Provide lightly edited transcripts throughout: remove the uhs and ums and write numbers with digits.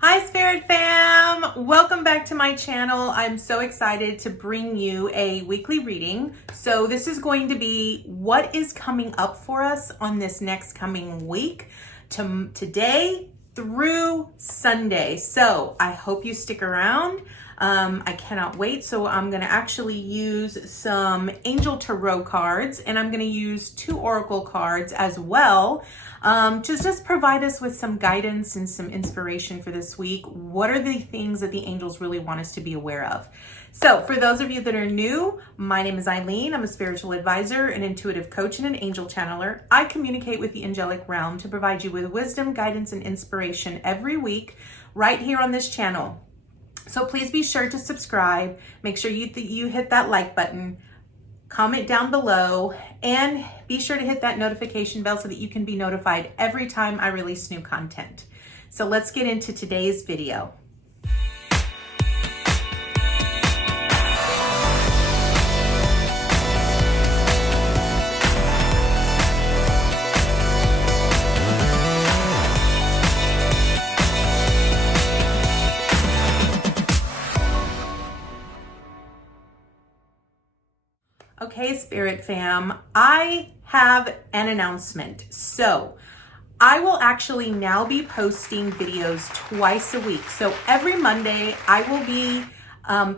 Hi Spirit Fam! Welcome back to my channel. I'm so excited to bring you a weekly reading. So this is going to be what is coming up for us on this next coming week, today through Sunday. So I hope you stick around. I cannot wait. So I'm going to actually use some Angel Tarot cards, and I'm going to use 2 Oracle cards as well. Just provide us with some guidance and some inspiration for this week. What are the things that the angels really want us to be aware of? So for those of you that are new, my name is Eileen. I'm a spiritual advisor, an intuitive coach, and an angel channeler. I communicate with the angelic realm to provide you with wisdom, guidance, and inspiration every week right here on this channel. So please be sure to subscribe. Make sure you hit that like button, comment down below, and be sure to hit that notification bell so that you can be notified every time I release new content. So let's get into today's video. Okay, Spirit Fam, I have an announcement. So I will actually now be posting videos twice a week. So every Monday, I will be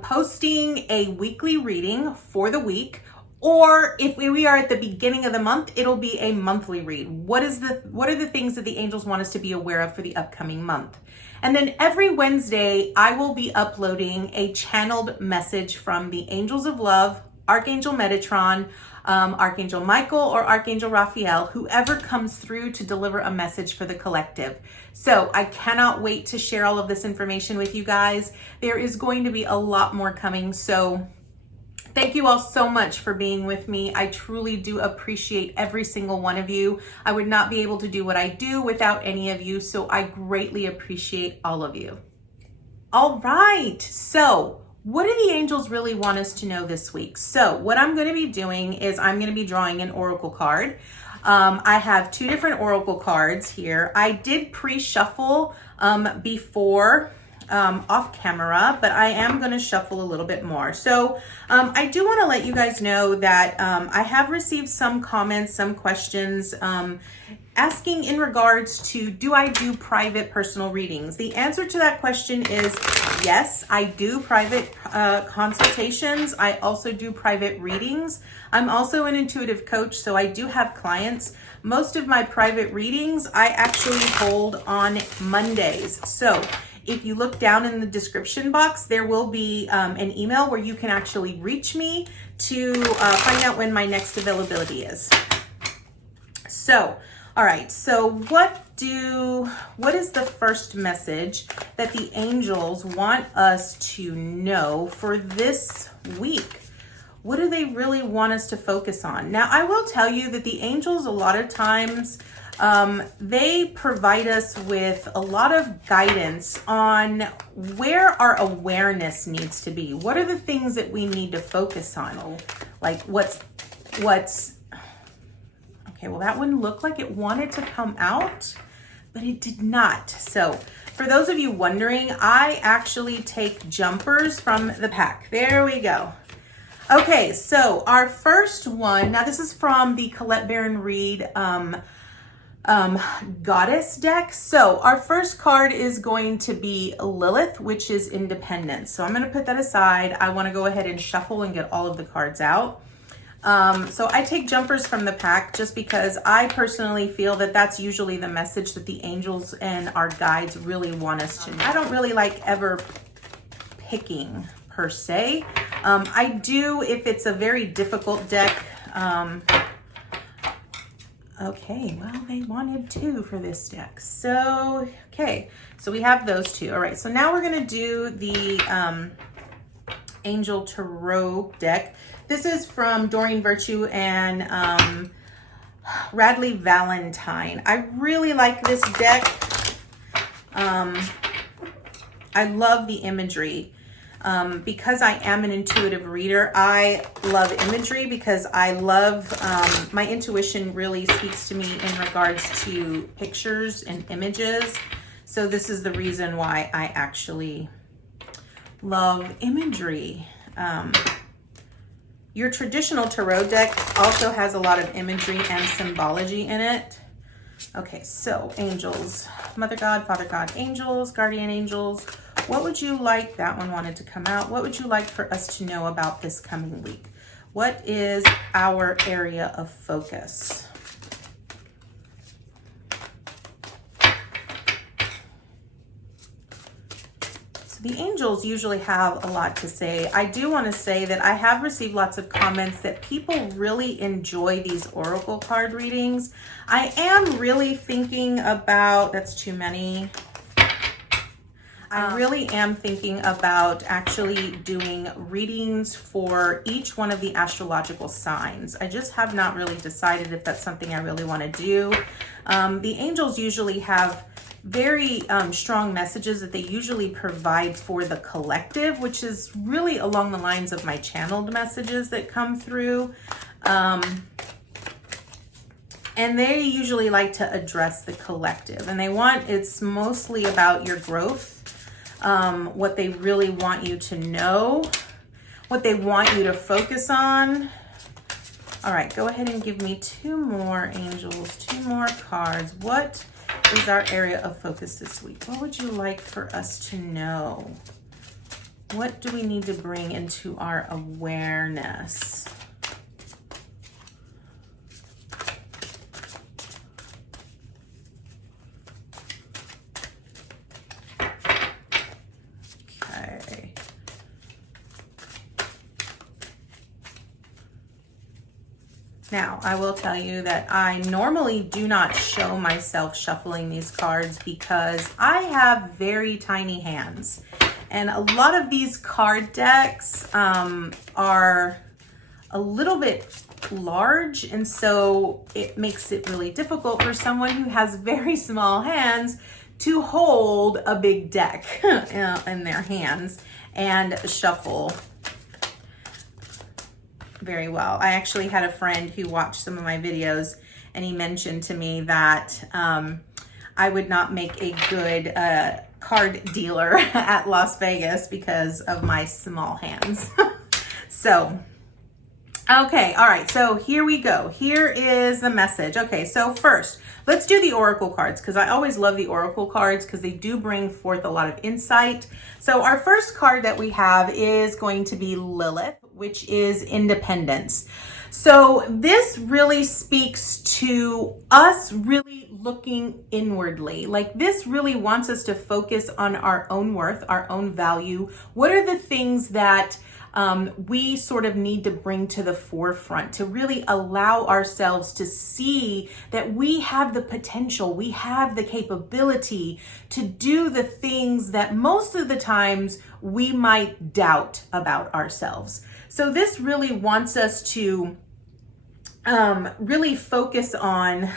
posting a weekly reading for the week, or if we are at the beginning of the month, it'll be a monthly read. What are the things that the angels want us to be aware of for the upcoming month? And then every Wednesday, I will be uploading a channeled message from the Angels of Love, Archangel Metatron, Archangel Michael, or Archangel Raphael, whoever comes through to deliver a message for the collective. So I cannot wait to share all of this information with you guys. There is going to be a lot more coming. So thank you all so much for being with me. I truly do appreciate every single one of you. I would not be able to do what I do without any of you. So I greatly appreciate all of you. All right. So what do the angels really want us to know this week? So what I'm going to be doing is I'm going to be drawing an oracle card. I have 2 different oracle cards here. I did pre-shuffle before off camera, but I am going to shuffle a little bit more. So I do want to let you guys know that I have received some comments, some questions asking in regards to, do I do private personal readings? The answer to that question is yes, I do private consultations. I also do private readings. I'm also an intuitive coach, so I do have clients. Most of my private readings I actually hold on Mondays. So if you look down in the description box, there will be an email where you can actually reach me to find out when my next availability is. So, all right, so what is the first message that the angels want us to know for this week? What do they really want us to focus on? Now, I will tell you that the angels, a lot of times, they provide us with a lot of guidance on where our awareness needs to be. What are the things that we need to focus on? Like okay, well, that one looked like it wanted to come out, but it did not. So for those of you wondering, I actually take jumpers from the pack. There we go. Okay, so our first one, now this is from the Colette Baron Reed Goddess deck. So our first card is going to be Lilith, which is independence. So I'm going to put that aside. I want to go ahead and shuffle and get all of the cards out. So I take jumpers from the pack just because I personally feel that that's usually the message that the angels and our guides really want us to know. I don't really like ever picking per se. I do if it's a very difficult deck. Okay, well, they wanted 2 for this deck. So, okay, so we have those 2. All right, so now we're going to do the Angel Tarot deck. This is from Doreen Virtue and Radley Valentine. I really like this deck. I love the imagery. Because I am an intuitive reader, I love imagery because I love, my intuition really speaks to me in regards to pictures and images. So this is the reason why I actually love imagery. Your traditional tarot deck also has a lot of imagery and symbology in it. Okay, so angels, Mother God, Father God, angels, guardian angels. What would you like? That one wanted to come out. What would you like for us to know about this coming week? What is our area of focus? The angels usually have a lot to say. I do want to say that I have received lots of comments that people really enjoy these oracle card readings. I am really thinking about, that's too many. I really am thinking about actually doing readings for each one of the astrological signs. I just have not really decided if that's something I really want to do. The angels usually have very strong messages that they usually provide for the collective, which is really along the lines of my channeled messages that come through. And they usually like to address the collective, and it's mostly about your growth, what they really want you to know, what they want you to focus on. All right, go ahead and give me two more angels, two more cards. What is our area of focus this week? What would you like for us to know? What do we need to bring into our awareness? Okay. Now, I will tell you that I normally do not show myself shuffling these cards because I have very tiny hands. And a lot of these card decks are a little bit large, and so it makes it really difficult for someone who has very small hands to hold a big deck in their hands and shuffle very well. I actually had a friend who watched some of my videos, and he mentioned to me that I would not make a good card dealer at Las Vegas because of my small hands. So, okay, all right, so here we go. Here is the message. Okay, so first, let's do the oracle cards, because I always love the oracle cards because they do bring forth a lot of insight. So our first card that we have is going to be Lilith, which is independence. So this really speaks to us really looking inwardly. Like, this really wants us to focus on our own worth, our own value. What are the things that we sort of need to bring to the forefront to really allow ourselves to see that we have the potential, we have the capability to do the things that most of the times we might doubt about ourselves. So this really wants us to really focus on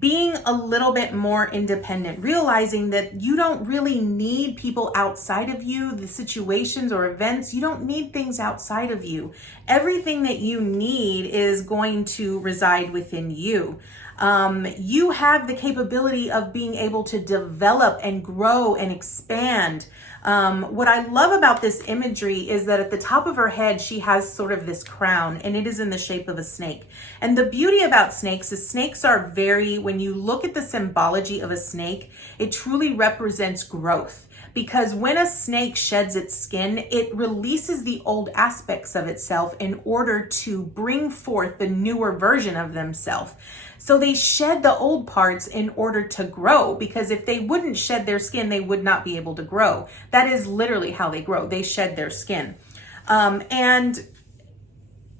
being a little bit more independent, realizing that you don't really need people outside of you, the situations or events. You don't need things outside of you. Everything that you need is going to reside within you. You have the capability of being able to develop and grow and expand. What I love about this imagery is that at the top of her head, she has sort of this crown, and it is in the shape of a snake. And the beauty about snakes is snakes are when you look at the symbology of a snake, it truly represents growth. Because when a snake sheds its skin, it releases the old aspects of itself in order to bring forth the newer version of themselves. So they shed the old parts in order to grow, because if they wouldn't shed their skin, they would not be able to grow. That is literally how they grow. They shed their skin. And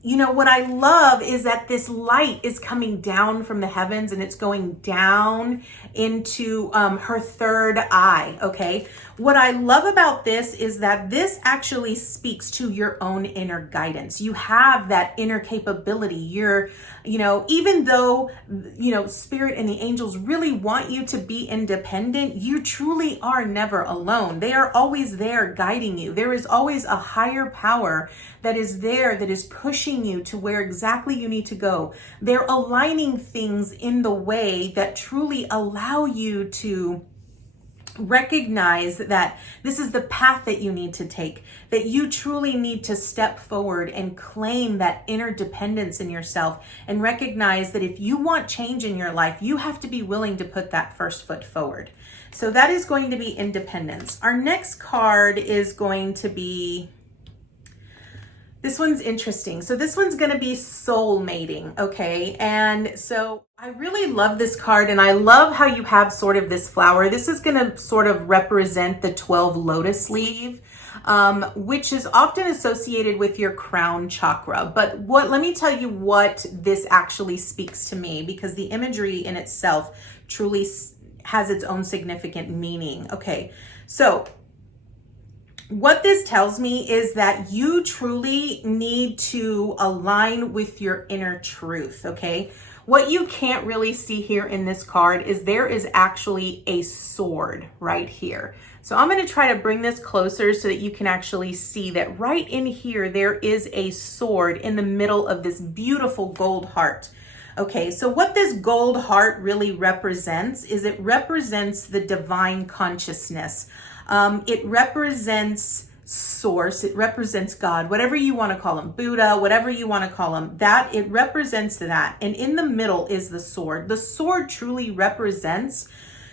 you know, what I love is that this light is coming down from the heavens, and it's going down into her third eye, okay? What I love about this is that this actually speaks to your own inner guidance. You have that inner capability. You're, you know, even though, you know, Spirit and the angels really want you to be independent, you truly are never alone. They are always there guiding you. There is always a higher power that is there, that is pushing you to where exactly you need to go. They're aligning things in the way that truly allow you to recognize that this is the path that you need to take, that you truly need to step forward and claim that inner dependence in yourself, and recognize that if you want change in your life, you have to be willing to put that first foot forward. So that is going to be independence. Our next card is going to be, this one's interesting. So this one's going to be soulmating, okay? And so I really love this card, and I love how you have sort of this flower. This is going to sort of represent the 12 lotus leaf, which is often associated with your crown chakra. But let me tell you what this actually speaks to me, because the imagery in itself truly has its own significant meaning. Okay, so what this tells me is that you truly need to align with your inner truth, okay? What you can't really see here in this card is there is actually a sword right here. So I'm going to try to bring this closer so that you can actually see that right in here, there is a sword in the middle of this beautiful gold heart. Okay, so what this gold heart really represents is it represents the divine consciousness. It represents source, it represents God, whatever you want to call him, Buddha, whatever you want to call him, that it represents that. And in the middle is the sword. The sword truly represents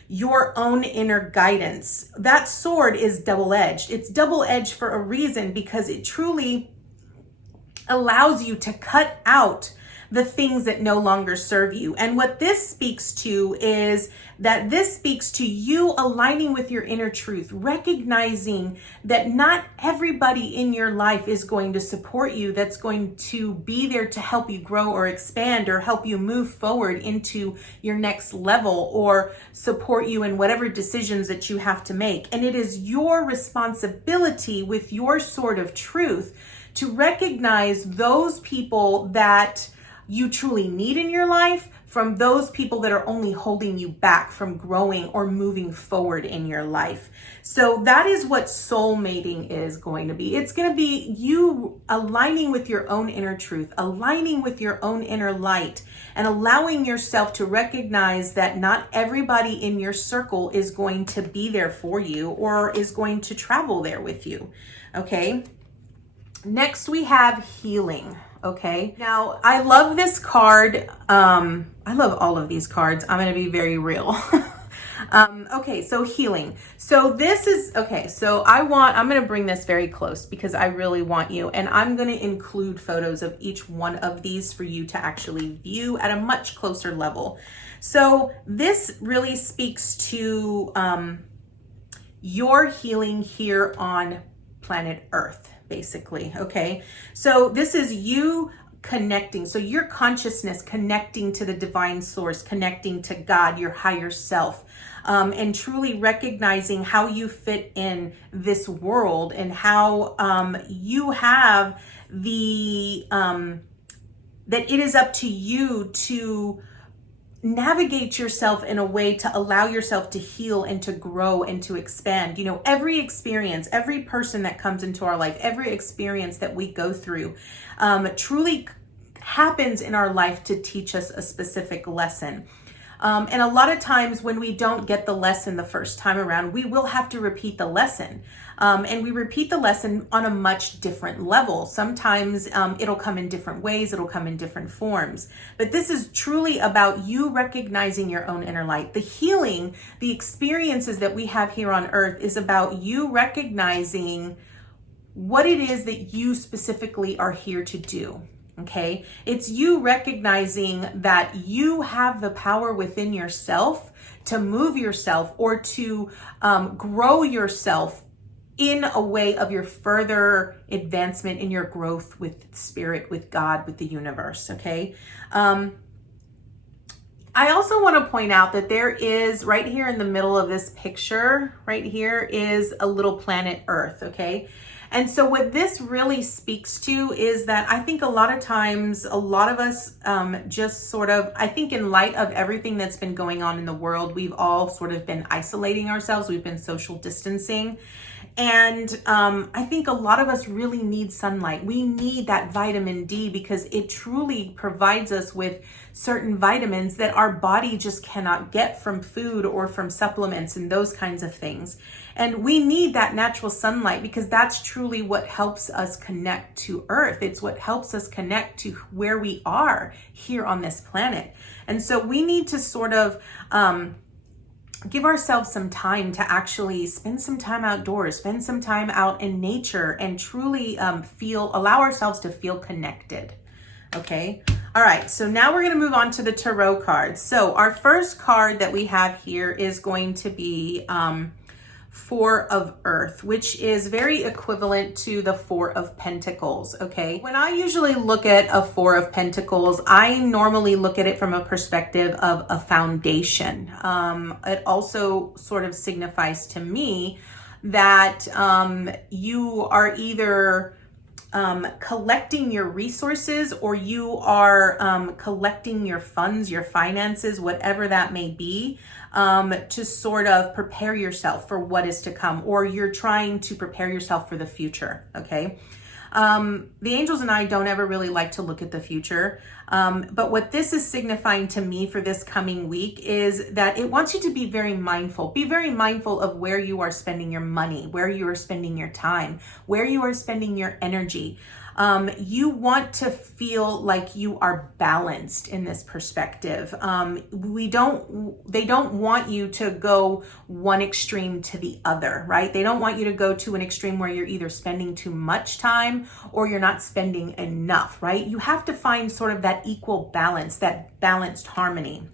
your own inner guidance. That sword is double-edged. It's double-edged for a reason, because it truly allows you to cut out the things that no longer serve you. And what this speaks to is that this speaks to you aligning with your inner truth, recognizing that not everybody in your life is going to support you, that's going to be there to help you grow or expand or help you move forward into your next level or support you in whatever decisions that you have to make. And it is your responsibility with your sword of truth to recognize those people that you truly need in your life from those people that are only holding you back from growing or moving forward in your life. So that is what soulmating is going to be. It's going to be you aligning with your own inner truth, aligning with your own inner light, and allowing yourself to recognize that not everybody in your circle is going to be there for you or is going to travel there with you. Okay. Next we have healing. Okay, now I love this card. I love all of these cards. I'm going to be very real. Okay, so healing. So this is, okay, so I'm going to bring this very close because I really want you, and I'm going to include photos of each one of these for you to actually view at a much closer level. So this really speaks to your healing here on planet Earth, basically. Okay, so this is you connecting, so your consciousness connecting to the divine source, connecting to God, your higher self, and truly recognizing how you fit in this world and how you have the that it is up to you to navigate yourself in a way to allow yourself to heal and to grow and to expand. You know, every experience, every person that comes into our life, every experience that we go through truly happens in our life to teach us a specific lesson. And a lot of times when we don't get the lesson the first time around, we will have to repeat the lesson. And we repeat the lesson on a much different level. Sometimes it'll come in different ways, it'll come in different forms. But this is truly about you recognizing your own inner light. The healing, the experiences that we have here on earth is about you recognizing what it is that you specifically are here to do. Okay, it's you recognizing that you have the power within yourself to move yourself or to grow yourself in a way of your further advancement in your growth with spirit, with God, with the universe. Okay. I also want to point out that there is right here in the middle of this picture, right here is a little planet Earth. Okay. And so what this really speaks to is that I think a lot of times, a lot of us just sort of, I think in light of everything that's been going on in the world, we've all sort of been isolating ourselves. We've been social distancing. And I think a lot of us really need sunlight. We need that vitamin D because it truly provides us with certain vitamins that our body just cannot get from food or from supplements and those kinds of things. And we need that natural sunlight because that's truly what helps us connect to Earth. It's what helps us connect to where we are here on this planet. And so we need to sort of give ourselves some time to actually spend some time outdoors, spend some time out in nature, and truly allow ourselves to feel connected. Okay. All right. So now we're going to move on to the tarot cards. So our first card that we have here is going to be Four of Earth, which is very equivalent to the Four of Pentacles. Okay. When I usually look at a Four of Pentacles, I normally look at it from a perspective of a foundation. It also sort of signifies to me that you are either collecting your resources or you are collecting your funds, your finances, whatever that may be, to sort of prepare yourself for what is to come, or you're trying to prepare yourself for the future. Okay. The angels and I don't ever really like to look at the future. But what this is signifying to me for this coming week is that it wants you to be very mindful. Be very mindful of where you are spending your money, where you are spending your time, where you are spending your energy. You want to feel like you are balanced in this perspective. They don't want you to go one extreme to the other, right? They don't want you to go to an extreme where you're either spending too much time or you're not spending enough, right? You have to find sort of that equal balance, that balanced harmony.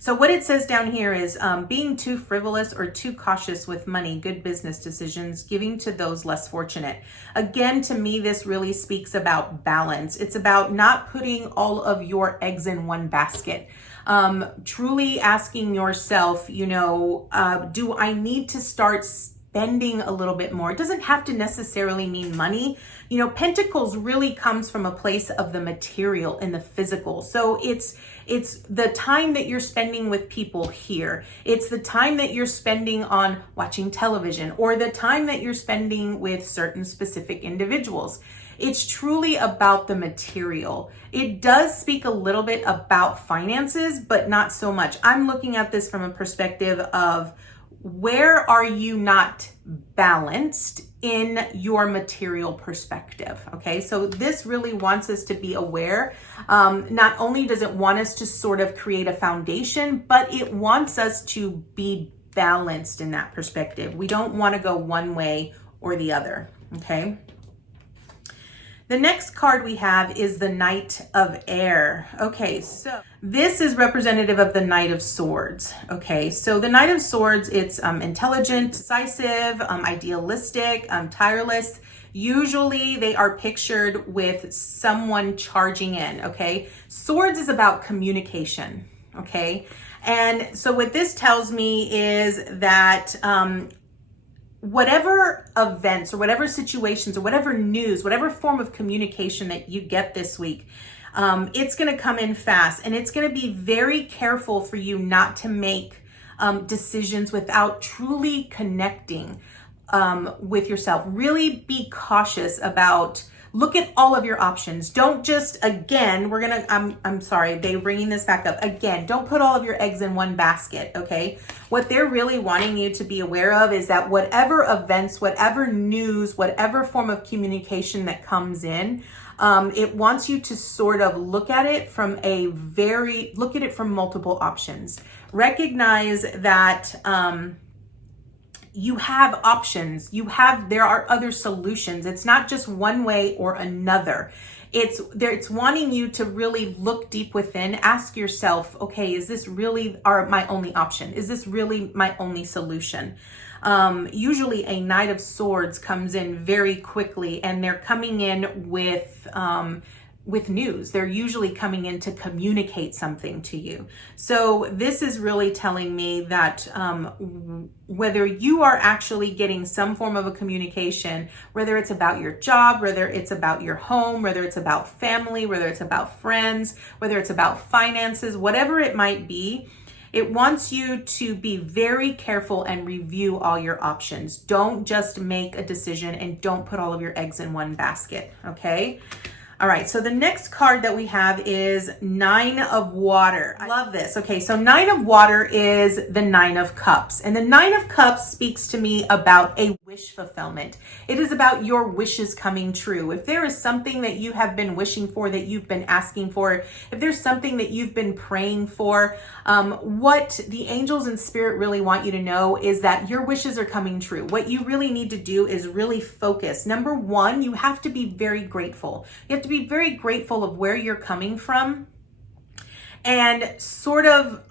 So what it says down here is being too frivolous or too cautious with money, good business decisions, giving to those less fortunate. Again, to me, this really speaks about balance. It's about not putting all of your eggs in one basket. Truly asking yourself, do I need to start spending a little bit more? It doesn't have to necessarily mean money. Pentacles really comes from a place of the material and the physical. So it's the time that you're spending with people here. It's the time that you're spending on watching television, or the time that you're spending with certain specific individuals. It's truly about the material. It does speak a little bit about finances, but not so much. I'm looking at this from a perspective of where are you not balanced in your material perspective. Okay, so this really wants us to be aware. Not only does it want us to sort of create a foundation, but it wants us to be balanced in that perspective. We don't want to go one way or the other. Okay. The next card we have is the Knight of Air. Okay, so this is representative of the Knight of Swords. Okay, so the Knight of Swords, it's intelligent, decisive, idealistic, tireless. Usually they are pictured with someone charging in, okay? Swords is about communication, okay? And so what this tells me is that whatever events or whatever situations or whatever news, whatever form of communication that you get this week, it's going to come in fast, and it's going to be very careful for you not to make decisions without truly connecting with yourself. Really be cautious about, look at all of your options. Don't just, again, I'm sorry, they're bringing this back up. Again, don't put all of your eggs in one basket, okay? What they're really wanting you to be aware of is that whatever events, whatever news, whatever form of communication that comes in, it wants you to sort of look at it from multiple options. Recognize that, you have options. There are other solutions. It's not just one way or another. It's wanting you to really look deep within, ask yourself, okay, is this really my only option? Is this really my only solution? Usually a Knight of Swords comes in very quickly, and they're coming in with news. They're usually coming in to communicate something to you. So this is really telling me that whether you are actually getting some form of a communication, whether it's about your job, whether it's about your home, whether it's about family, whether it's about friends, whether it's about finances, whatever it might be, It wants you to be very careful and review all your options. Don't just make a decision and don't put all of your eggs in one basket, okay? All right, so the next card that we have is Nine of Water. I love this. Okay, so Nine of Water is the Nine of Cups. And the Nine of Cups speaks to me about a wish fulfillment. It is about your wishes coming true. If there is something that you have been wishing for, that you've been asking for, if there's something that you've been praying for, what the angels and spirit really want you to know is that your wishes are coming true. What you really need to do is really focus. Number one, you have to be very grateful. You have to be very grateful of where you're coming from, and sort of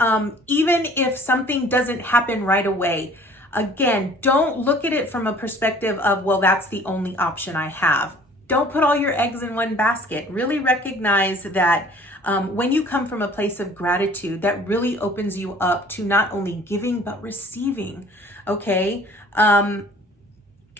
even if something doesn't happen right away, again, don't look at it from a perspective of, well, that's the only option I have. Don't put all your eggs in one basket. Really recognize that when you come from a place of gratitude, that really opens you up to not only giving but receiving. Okay.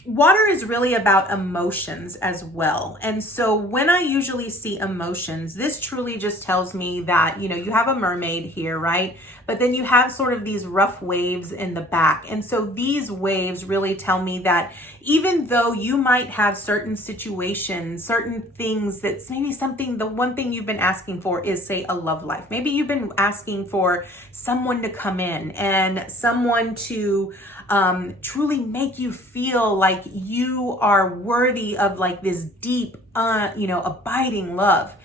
Water is really about emotions as well. And so when I usually see emotions, this truly just tells me that, you know, you have a mermaid here, right? But then you have sort of these rough waves in the back. And so these waves really tell me that even though you might have certain situations, certain things that's maybe something, the one thing you've been asking for is, say, a love life. Maybe you've been asking for someone to come in and someone to truly make you feel like you are worthy of like this deep, abiding love.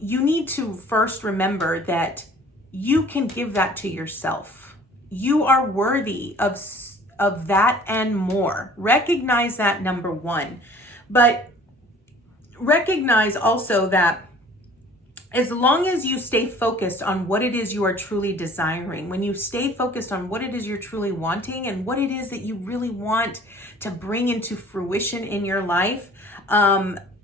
You need to first remember that you can give that to yourself. You are worthy of that and more. Recognize that, number one. But recognize also that as long as you stay focused on what it is you are truly desiring, when you stay focused on what it is you're truly wanting and what it is that you really want to bring into fruition in your life,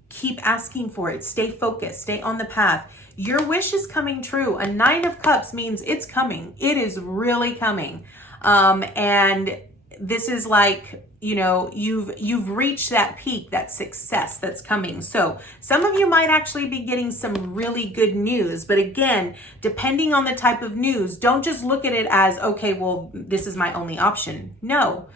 keep asking for it. Stay focused, stay on the path. Your wish is coming true. A Nine of Cups means it's coming. It is really coming. And this is like, you know, you've reached that peak, that success that's coming. So some of you might actually be getting some really good news. But again, depending on the type of news, don't just look at it as, okay, well, this is my only option. No.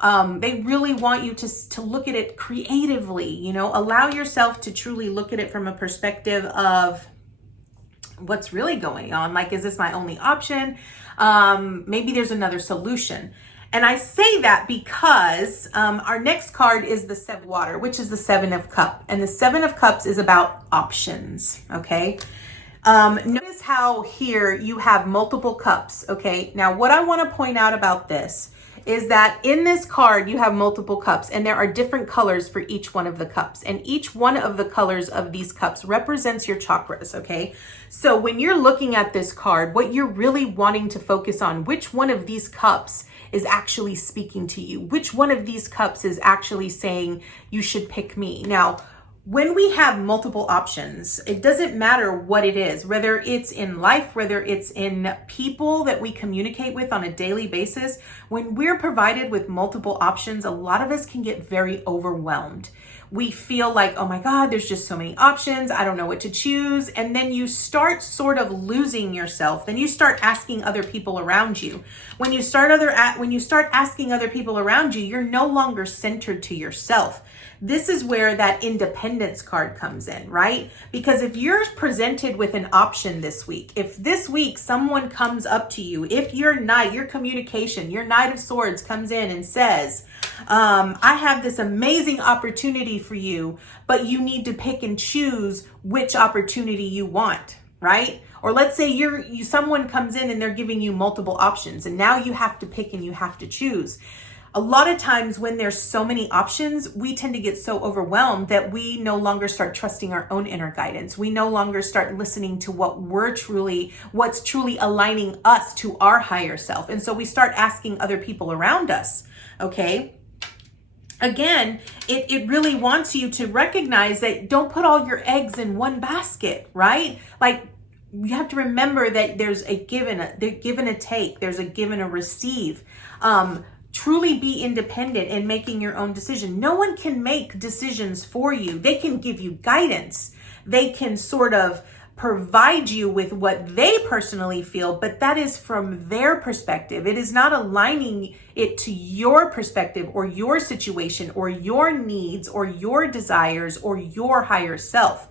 They really want you to look at it creatively, you know, allow yourself to truly look at it from a perspective of what's really going on. Like, is this my only option? Maybe there's another solution. And I say that because our next card is the Seven of Water, which is the Seven of Cups. And the Seven of Cups is about options, okay? Notice how here you have multiple cups, okay? Now, what I want to point out about this is that in this card, you have multiple cups, and there are different colors for each one of the cups. And each one of the colors of these cups represents your chakras, okay? So when you're looking at this card, what you're really wanting to focus on, which one of these cups is actually speaking to you? Which one of these cups is actually saying, you should pick me? Now, when we have multiple options, it doesn't matter what it is, whether it's in life, whether it's in people that we communicate with on a daily basis. When we're provided with multiple options, a lot of us can get very overwhelmed. We feel like, oh my God, there's just so many options. I don't know what to choose. And then you start sort of losing yourself. Then you start asking other people around you. When you start asking other people around you, you're no longer centered to yourself. This is where that independence card comes in, right? Because if you're presented with an option this week, if this week someone comes up to you, if your communication, your Knight of Swords comes in and says, I have this amazing opportunity for you, but you need to pick and choose which opportunity you want, right? Or let's say someone comes in and they're giving you multiple options, and now you have to pick and you have to choose. A lot of times when there's so many options, we tend to get so overwhelmed that we no longer start trusting our own inner guidance. We no longer start listening to what's truly aligning us to our higher self. And so we start asking other people around us, okay? Again, it really wants you to recognize that don't put all your eggs in one basket, right? Like, you have to remember that there's a give and a take. There's a give and a receive. Truly be independent in making your own decision. No one can make decisions for you. They can give you guidance. They can sort of provide you with what they personally feel, but that is from their perspective. It is not aligning it to your perspective or your situation or your needs or your desires or your higher self.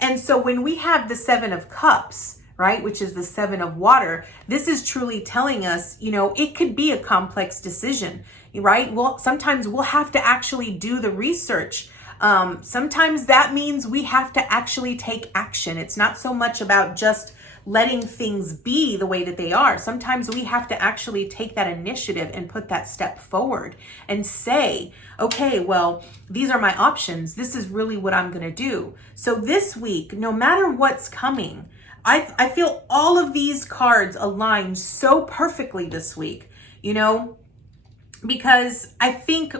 And so when we have the 7 of Cups, right, which is the 7 of water, this is truly telling us, it could be a complex decision, right? Well, sometimes we'll have to actually do the research. Sometimes that means we have to actually take action. It's not so much about just letting things be the way that they are. Sometimes we have to actually take that initiative and put that step forward and say, okay, well, these are my options. This is really what I'm going to do. So this week, no matter what's coming, I feel all of these cards align so perfectly this week, because I think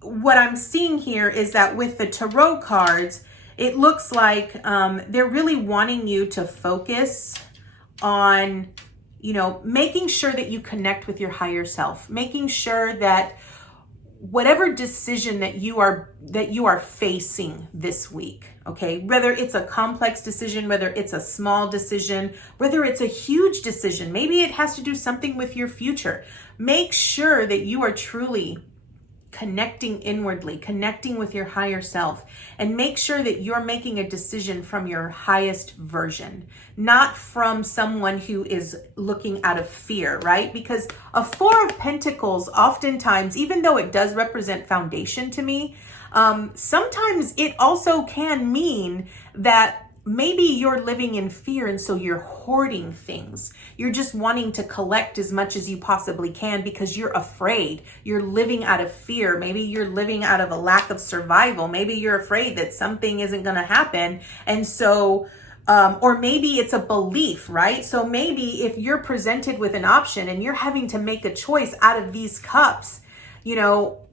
what I'm seeing here is that with the tarot cards, it looks like they're really wanting you to focus on, making sure that you connect with your higher self, making sure that whatever decision that you are facing this week, okay, whether it's a complex decision, whether it's a small decision, whether it's a huge decision, maybe it has to do something with your future, make sure that you are truly connecting inwardly, connecting with your higher self, and make sure that you're making a decision from your highest version, not from someone who is looking out of fear, right? Because a 4 of Pentacles, oftentimes, even though it does represent foundation to me, sometimes it also can mean that maybe you're living in fear and so you're hoarding things. You're just wanting to collect as much as you possibly can because you're afraid. You're living out of fear. Maybe you're living out of a lack of survival. Maybe you're afraid that something isn't going to happen. And so, or maybe it's a belief, right? So maybe if you're presented with an option and you're having to make a choice out of these cups,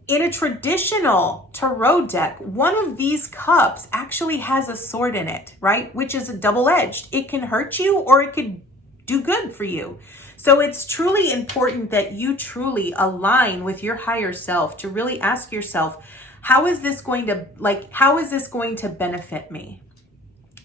in a traditional tarot deck, one of these cups actually has a sword in it, right? Which is a double-edged. It can hurt you or it could do good for you. So it's truly important that you truly align with your higher self to really ask yourself, how is this going to benefit me?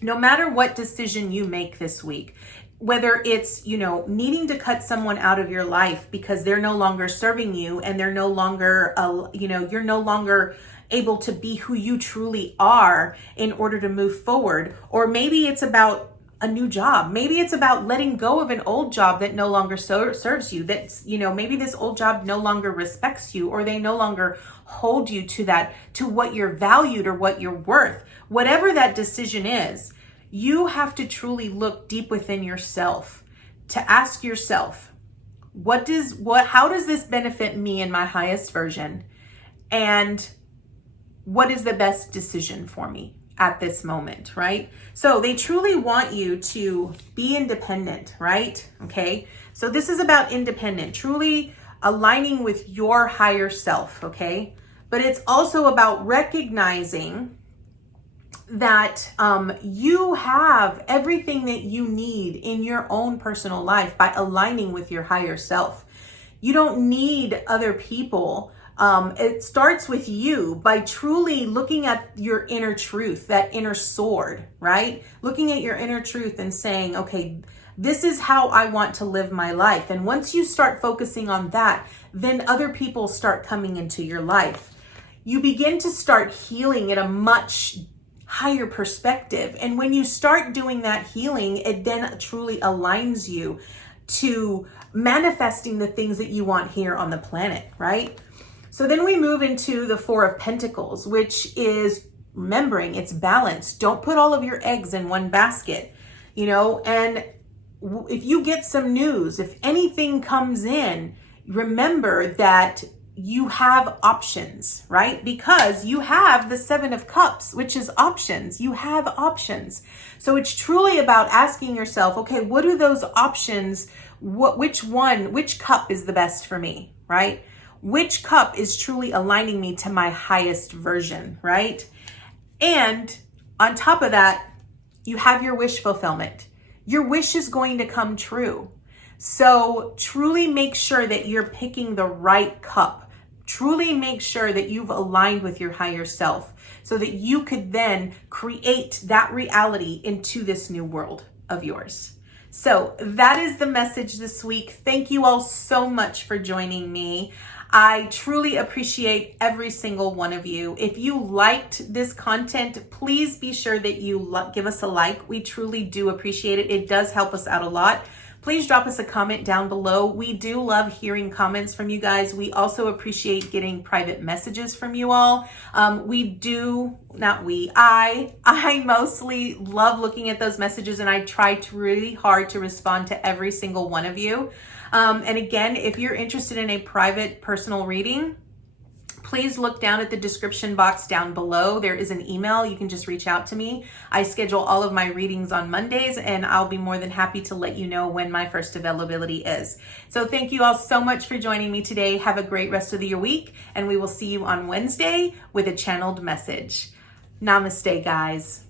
No matter what decision you make this week, whether it's, needing to cut someone out of your life because they're no longer serving you and they're no longer, you're no longer able to be who you truly are in order to move forward. Or maybe it's about a new job. Maybe it's about letting go of an old job that no longer serves you. That's, maybe this old job no longer respects you, or they no longer hold you to what you're valued or what you're worth. Whatever that decision is, you have to truly look deep within yourself to ask yourself, how does this benefit me in my highest version? And what is the best decision for me at this moment, right? So they truly want you to be independent, right? Okay. So this is about independent, truly aligning with your higher self. Okay. But it's also about recognizing that you have everything that you need in your own personal life by aligning with your higher self. You don't need other people. It starts with you by truly looking at your inner truth, that inner sword, right? Looking at your inner truth and saying, okay, this is how I want to live my life. And once you start focusing on that, then other people start coming into your life. You begin to start healing at a much higher perspective. And when you start doing that healing, it then truly aligns you to manifesting the things that you want here on the planet, right? So then we move into the 4 of Pentacles, which is remembering it's balance. Don't put all of your eggs in one basket, and if you get some news, if anything comes in, remember that you have options, right? Because you have the 7 of Cups, which is options. You have options. So it's truly about asking yourself, okay, what are those options? Which cup is the best for me, right? Which cup is truly aligning me to my highest version, right? And on top of that, you have your wish fulfillment. Your wish is going to come true. So truly make sure that you're picking the right cup. Truly make sure that you've aligned with your higher self so that you could then create that reality into this new world. of yours. So that is the message this week. Thank you all so much for joining me. I truly appreciate every single one of you. If you liked this content, please be sure that you give us a like. We truly do appreciate it. It does help us out a lot. Please drop us a comment down below. We do love hearing comments from you guys. We also appreciate getting private messages from you all. I mostly love looking at those messages, and I try really hard to respond to every single one of you. And again, if you're interested in a private personal reading, please look down at the description box down below. There is an email. You can just reach out to me. I schedule all of my readings on Mondays, and I'll be more than happy to let you know when my first availability is. So thank you all so much for joining me today. Have a great rest of your week, and we will see you on Wednesday with a channeled message. Namaste, guys.